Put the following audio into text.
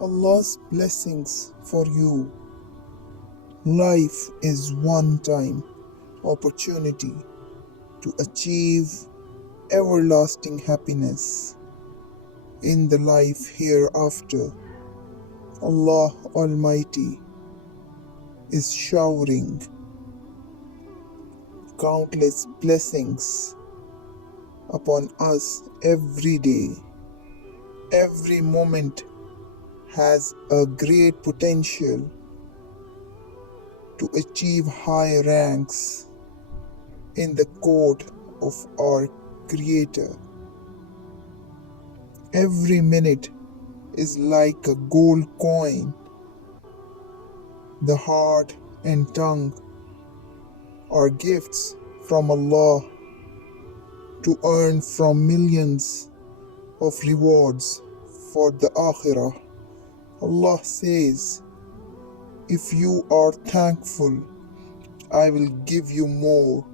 Allah's blessings for you. Life is one time opportunity to achieve everlasting happiness in the life hereafter. Allah Almighty is showering countless blessings upon us every day. Every moment has a great potential to achieve high ranks in the court of our Creator. Every minute is like a gold coin. The heart and tongue are gifts from Allah to earn from millions of rewards for the Akhirah. Allah says, if you are thankful, I will give you more